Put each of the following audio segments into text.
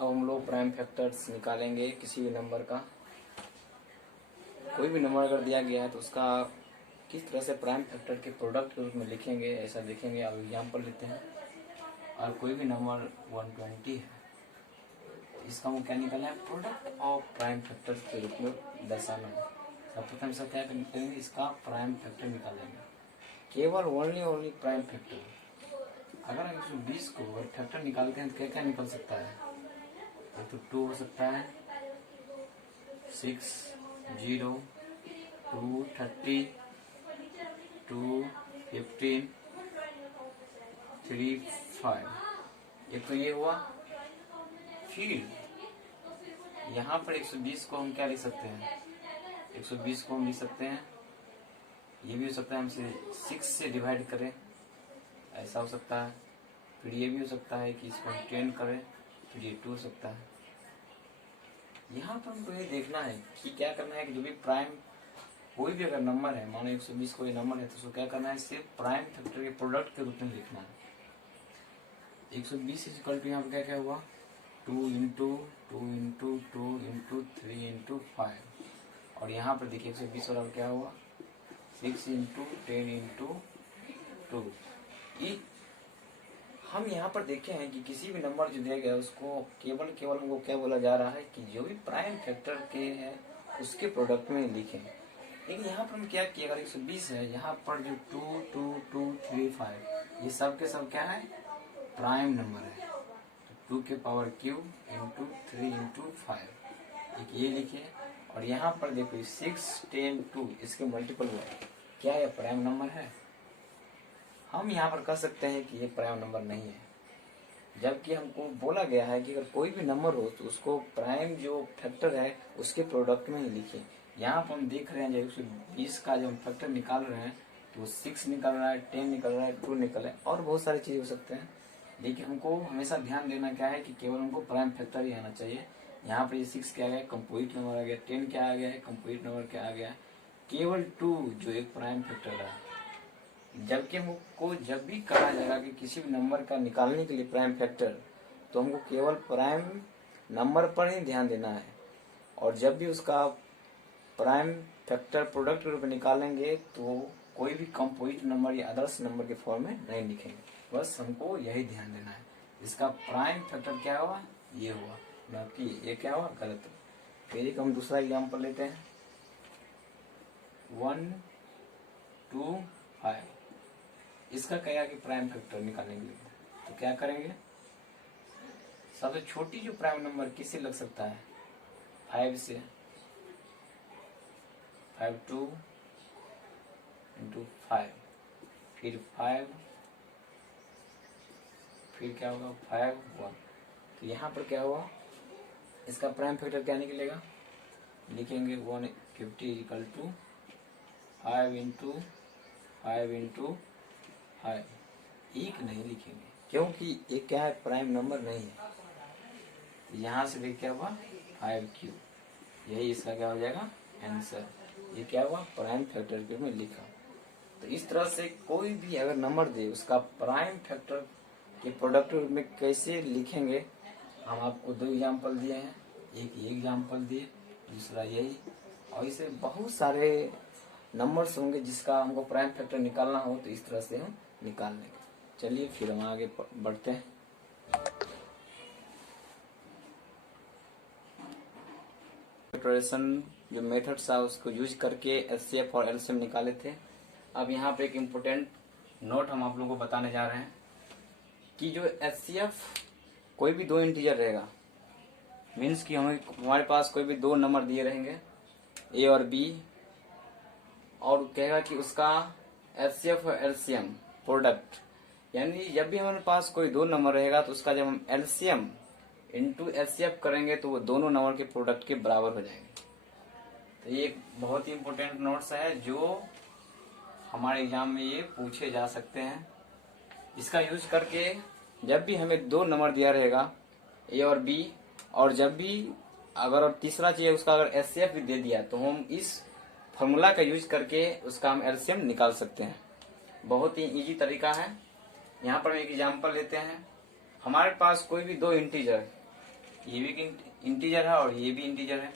अब हम लोग प्राइम फैक्टर्स निकालेंगे किसी भी नंबर का। कोई भी नंबर अगर दिया गया है तो उसका किस तरह से प्राइम फैक्टर के प्रोडक्ट के रूप में लिखेंगे, ऐसा देखेंगे। अब एग्जाम्पल लेते हैं। और कोई भी नंबर 120 है, इसका हम क्या निकालना है, प्रोडक्ट ऑफ प्राइम फैक्टर के रूप में दर्शाना है। सबप्रथम से क्या करेंगे, इसका प्राइम फैक्टर निकालेंगे, केवल ओनली प्राइम फैक्टर। अगर हम 120 को अगर फैक्टर निकालते हैं तो क्या क्या निकल सकता है, तो 2 हो सकता है, 6, 0, 2, 30, 2, 15, 3, 5। एक तो ये हुआ। फिर यहाँ पर 120 को हम क्या लिख सकते हैं, 120 को हम लिख सकते हैं, ये भी हो सकता है हमसे 6 से डिवाइड करें, ऐसा हो सकता है। फिर ये भी हो सकता है कि इसको 10 करें, फिर ये 2 हो सकता है। यहाँ पर हमको ये देखना है कि क्या करना है कि जो भी प्राइम कोई भी अगर नंबर है, मानो 120 कोई नंबर है, तो उसको क्या करना है, सिर्फ प्राइम फैक्टर के प्रोडक्ट के रूप में लिखना है। 120 इक्वल टू यहाँ पर क्या क्या हुआ, 2 इंटू 2 इंटू 2 इंटू 3 इंटू 5। और यहाँ पर देखिए 120 वाला क्या हुआ, 6 इंटू 10 इंटू 2। हम यहाँ पर देखे हैं कि किसी भी नंबर जो दिया गया है उसको केवल हमको क्या बोला जा रहा है कि जो भी प्राइम फैक्टर के है उसके प्रोडक्ट में लिखें। लेकिन यहाँ पर हम क्या किए, अगर 120 है, यहाँ पर जो 2, 2, 2, 3, 5 ये सब के सब क्या है, प्राइम नंबर है। 2 के पावर क्यूब इंटू 3 इंटू 5, एक ये लिखिए। और यहाँ पर देखो 6, 10, 2 इसके मल्टीपल हुआ, क्या ये प्राइम नंबर है। हम यहाँ पर कह सकते हैं कि ये प्राइम नंबर नहीं है, जबकि हमको बोला गया है कि अगर कोई भी नंबर हो तो उसको प्राइम जो फैक्टर है उसके प्रोडक्ट में ही लिखिए। यहाँ पर हम देख रहे हैं जब 120 का जो हम फैक्टर निकाल रहे हैं तो 6 निकल रहा है, 10 निकल रहा है, 2 निकल रहा है, और बहुत सारी चीज़ हो सकते हैं। लेकिन हमको हमेशा ध्यान देना क्या है कि केवल हमको प्राइम फैक्टर ही आना चाहिए। यहाँ पर ये 6 क्या आ गया, कंपोजिट नंबर आ गया, 10 क्या आ गया है, कंपोजिट नंबर क्या आ गया, केवल 2 जो एक प्राइम फैक्टर है। जबकि हमको जब भी कहा जाएगा कि किसी भी नंबर का निकालने के लिए प्राइम फैक्टर, तो हमको केवल प्राइम नंबर पर ही ध्यान देना है। और जब भी उसका प्राइम फैक्टर प्रोडक्ट के रूप में निकालेंगे तो कोई भी कंपोजिट नंबर या आदर्श नंबर के फॉर्म में नहीं लिखेंगे। बस हमको यही ध्यान देना है। इसका प्राइम फैक्टर क्या हुआ, ये हुआ, ना कि ये क्या हुआ, गलत। फिर एक हम दूसरा एग्जाम्पल लेते हैं। 1, 2, 5 इसका क्या कि प्राइम फैक्टर निकालने के लिए तो क्या करेंगे, सबसे छोटी जो प्राइम नंबर किससे लग सकता है, 5 से। 5 2 इंटू 5, फिर 5, फिर क्या होगा 5 1। तो यहाँ पर क्या हुआ, इसका प्राइम फैक्टर क्या निकलेगा, लिखेंगे 150 इक्वल टू 5 इंटू 5 इंटू 5। एक नहीं लिखेंगे क्योंकि ये क्या है, प्राइम नंबर नहीं है। यहाँ से देख क्या हुआ, 5 क्यूब, यही इसका क्या हो जाएगा आंसर। ये क्या हुआ, प्राइम फैक्टर के रूप में लिखा। तो इस तरह से कोई भी अगर नंबर दे उसका प्राइम फैक्टर के प्रोडक्ट रूप में कैसे लिखेंगे, हम आपको 2 एग्जाम्पल दिए हैं। एक ये एग्जाम्पल दिए, दूसरा यही। और इसे बहुत सारे नंबर्स होंगे जिसका हमको प्राइम फैक्टर निकालना हो तो इस तरह से हम निकाल लेंगे। चलिए फिर हम आगे बढ़ते हैं। फैक्टराइजेशन जो मेथड्स था उसको यूज करके एचसीएफ और एलसीएम निकाले थे। अब यहाँ पे एक इम्पोर्टेंट नोट हम आप लोगों को बताने जा रहे हैं कि जो एचसीएफ कोई भी 2 इंटीजर रहेगा, मीन्स कि हमारे पास कोई भी 2 नंबर दिए रहेंगे ए और बी, और कहेगा कि उसका एचसीएफ और एलसीएम प्रोडक्ट, यानी जब भी हमारे पास कोई 2 नंबर रहेगा तो उसका जब हम एलसीएम इंटू एचसीएफ करेंगे तो वो दोनों नंबर के प्रोडक्ट के बराबर हो जाएंगे। तो ये एक बहुत ही इम्पोर्टेंट नोट्स है जो हमारे एग्जाम में ये पूछे जा सकते हैं। इसका यूज करके जब भी हमें 2 नंबर दिया रहेगा ए और बी, और जब भी अगर और तीसरा चीज उसका अगर एचसीएफ भी दे दिया तो हम इस फॉर्मूला का यूज करके उसका हम एलसीएम निकाल सकते हैं। बहुत ही इजी तरीका है। यहाँ पर एक एग्जांपल लेते हैं। हमारे पास कोई भी 2 इंटीजर ये भी इंटीजर है और ये भी इंटीजर है।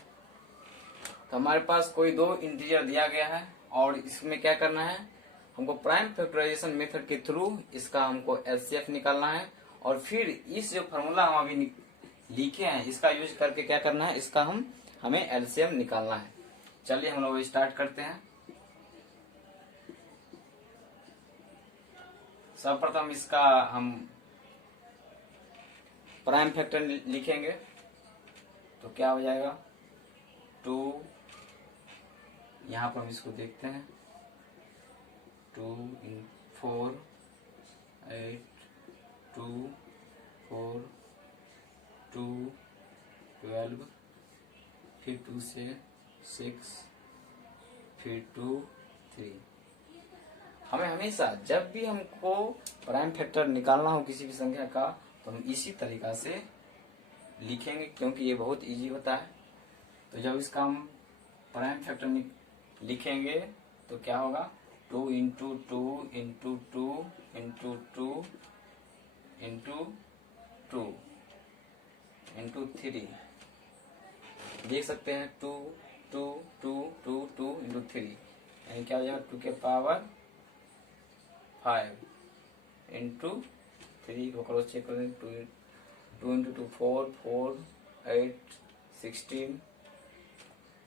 तो हमारे पास कोई दो इंटीजर दिया गया है और इसमें क्या करना है, हमको प्राइम फैक्टराइजेशन मेथड के थ्रू इसका हमको एचसीएफ निकालना है और फिर इस जो फॉर्मूला हम अभी लिखे हैं इसका यूज करके क्या करना है, इसका हमें एलसीएम निकालना है। चलिए हम लोग स्टार्ट करते हैं। सर्वप्रथम इसका हम प्राइम फैक्टर लिखेंगे तो क्या हो जाएगा 2, यहाँ पर हम इसको देखते हैं 2 × 4 8 2 4 2 12 फिर 2 से 6 फिर 2 3। हमें हमेशा जब भी हमको प्राइम फैक्टर निकालना हो किसी भी संख्या का तो हम इसी तरीका से लिखेंगे क्योंकि ये बहुत इजी होता है। तो जब इसका हम प्राइम फैक्टर लिखेंगे तो क्या होगा 2 × 2 × 2 × 2 × 2 × 3 देख सकते हैं 2 2 2 2 2 × 3 यानी क्या हो जाएगा 2 के पावर 5 × 3 को क्रॉस चेक कर दें 2 × 2 4 4 8 16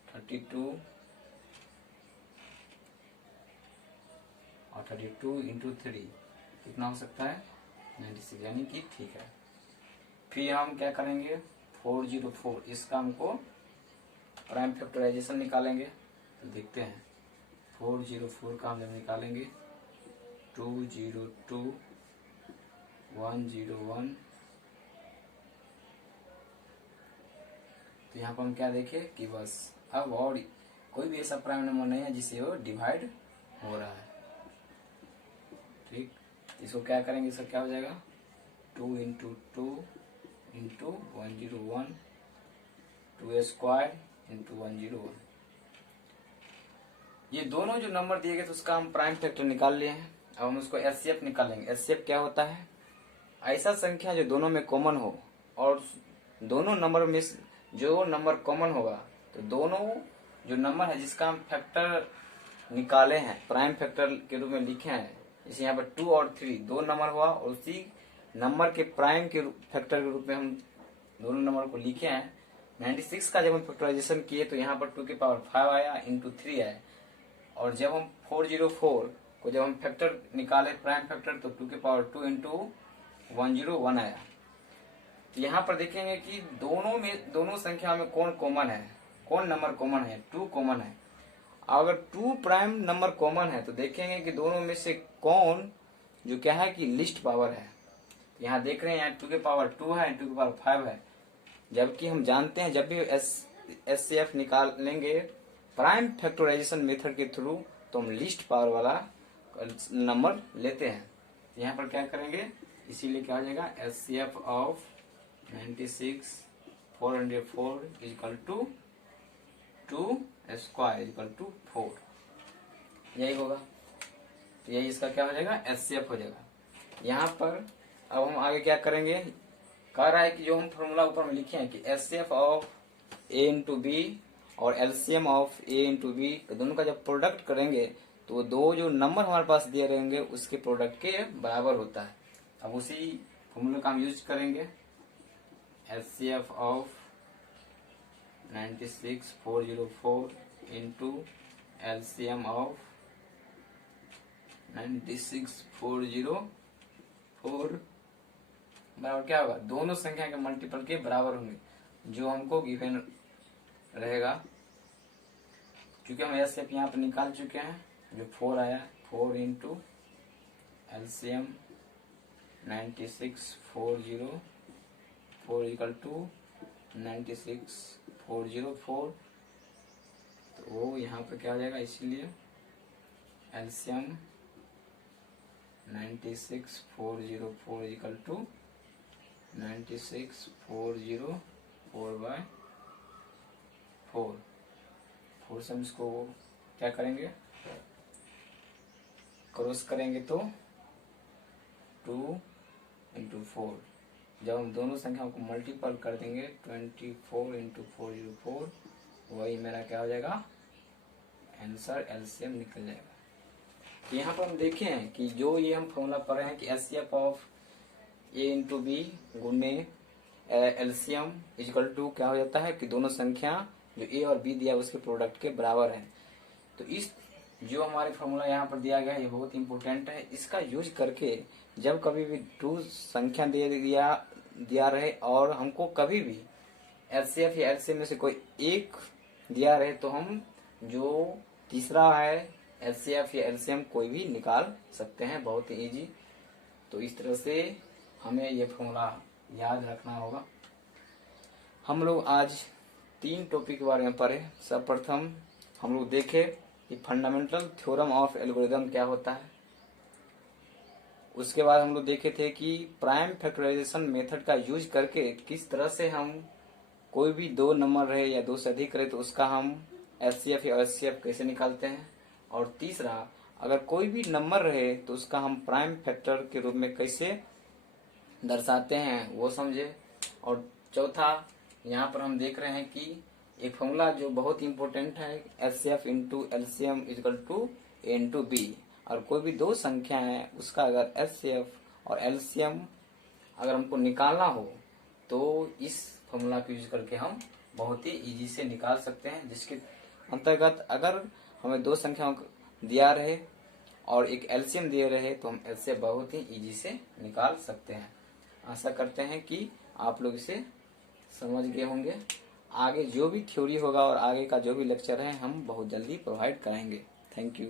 32 और 32 × 3 कितना हो सकता है 96 यानी कि ठीक है। फिर हम क्या करेंगे 404 इसका हमको प्राइम फैक्टराइजेशन निकालेंगे। तो देखते हैं 404 का हम जब निकालेंगे 202 101 तो यहाँ पर हम क्या देखें कि बस अब और कोई भी ऐसा प्राइम नंबर नहीं है जिससे वो डिवाइड हो रहा है। ठीक, इसको क्या करेंगे, इसका क्या हो जाएगा 2 × 2 × 101 2² × 101। ये दोनों जो नंबर दिए गए तो उसका हम प्राइम फैक्टर निकाल लिए हैं। अब हम उसको एचसीएफ निकालेंगे। एचसीएफ क्या होता है, ऐसा संख्या जो दोनों में कॉमन हो और दोनों नंबर में जो नंबर कॉमन होगा तो दोनों जो नंबर है जिसका हम फैक्टर निकाले हैं प्राइम फैक्टर के रूप में लिखे हैं, जैसे यहाँ पर 2 और 3 दो नंबर हुआ और उसी नंबर के प्राइम के फैक्टर के रूप में हम दोनों नंबर को लिखे हैं। 96 का जब हम फैक्टराइजेशन किए तो यहाँ पर 2 के पावर 5 आया × 3 आया और जब हम 404 को जब हम फैक्टर निकाले प्राइम फैक्टर तो 2 के पावर 2 × 101 आया। तो यहाँ पर देखेंगे कि दोनों संख्या में कौन कॉमन है, कौन नंबर कॉमन है, 2 कॉमन है। अगर 2 प्राइम नंबर कॉमन है तो देखेंगे कि दोनों में से कौन जो क्या है कि लिस्ट पावर है। यहाँ देख रहे हैं यहाँ 2 के पावर 2 है 2 के पावर 5 है, जबकि हम जानते हैं जब भी एचसीएफ निकालेंगे प्राइम फैक्टराइजेशन मेथड के थ्रू तो हम लिस्ट पावर वाला नंबर लेते हैं। तो यहाँ पर क्या करेंगे, इसीलिए क्या हो जाएगा एचसीएफ ऑफ 96 404 = 2² 4 यही होगा। तो यही इसका क्या हो जाएगा एचसीएफ हो जाएगा। यहाँ पर अब हम आगे क्या करेंगे, कह रहा है कि जो हम फॉर्मूला ऊपर में लिखे हैं कि एचसीएफ ऑफ a × b और एलसीएम ऑफ a × b दोनों का जब प्रोडक्ट करेंगे तो दो जो नंबर हमारे पास दिए रहेंगे उसके प्रोडक्ट के बराबर होता है। अब उसी फॉर्मूला का हम यूज करेंगे एचसीएफ ऑफ 96 404 × एलसीएम ऑफ 96 404 बराबर क्या होगा, दोनों संख्या के मल्टीपल के बराबर होंगे जो हमको गिवन रहेगा। क्योंकि हम एचसीएफ यहाँ पर निकाल चुके हैं, जो 4 आया 4 × एलसीएम 96 404 = 96 404 तो वो यहाँ पर क्या हो जाएगा, इसलिए एलसीएम 96 404 = 96 404/4 4 से हम इसको क्या करेंगे क्रॉस करेंगे तो 2 × 4 जब हम दोनों संख्याओं को मल्टीपल कर देंगे 24 इंटू 404, वही मेरा क्या हो जाएगा आंसर, एलसीएम निकल जाएगा। यहाँ पर हम देखे हैं कि जो ये हम फॉर्मूला पढ़ रहे हैं कि HCF of a into b गुने एलसीएम इक्वल टू क्या हो जाता है कि दोनों संख्या जो ए और बी दिया उसके प्रोडक्ट के बराबर है। तो इस जो हमारे फॉर्मूला यहाँ पर दिया गया है ये बहुत इंपॉर्टेंट है। इसका यूज करके जब कभी भी ट्रू संख्या दिया रहे और हमको कभी भी एचसीएफ या एलसीएम में से कोई एक दिया रहे तो हम जो तीसरा है एचसीएफ या एलसीएम कोई भी निकाल सकते हैं, बहुत ही इजी। तो इस तरह से हमें ये फॉर्मूला याद रखना होगा। हम लोग आज 3 टॉपिक के बारे में पढ़े। सर्वप्रथम हम लोग देखे कि फंडामेंटल थ्योरम ऑफ एल्गोरिथम क्या होता है। उसके बाद हम लोग देखे थे कि प्राइम फैक्टराइजेशन मेथड का यूज करके किस तरह से हम कोई भी 2 नंबर रहे या 2 से अधिक रहे तो उसका हम एचसीएफ या एचसीएफ कैसे निकालते हैं। और तीसरा, अगर कोई भी नंबर रहे तो उसका हम प्राइम फैक्टर के रूप में कैसे दर्शाते हैं वो समझे। और चौथा, यहाँ पर हम देख रहे हैं कि एक फॉर्मूला जो बहुत इंपॉर्टेंट है HCF into LCM equal to A into B. और कोई भी 2 संख्या है उसका अगर एचसीएफ और एलसीएम अगर हमको निकालना हो तो इस फॉर्मूला को यूज करके हम बहुत ही इजी से निकाल सकते हैं। जिसके अंतर्गत अगर हमें 2 संख्याओं दिया रहे और एक एलसीएम दिए रहे तो हम एलसीएम बहुत ही इजी से निकाल सकते हैं। आशा करते हैं कि आप लोग इसे समझ गए होंगे। आगे जो भी थ्योरी होगा और आगे का जो भी लेक्चर है हम बहुत जल्दी प्रोवाइड करेंगे। Thank you.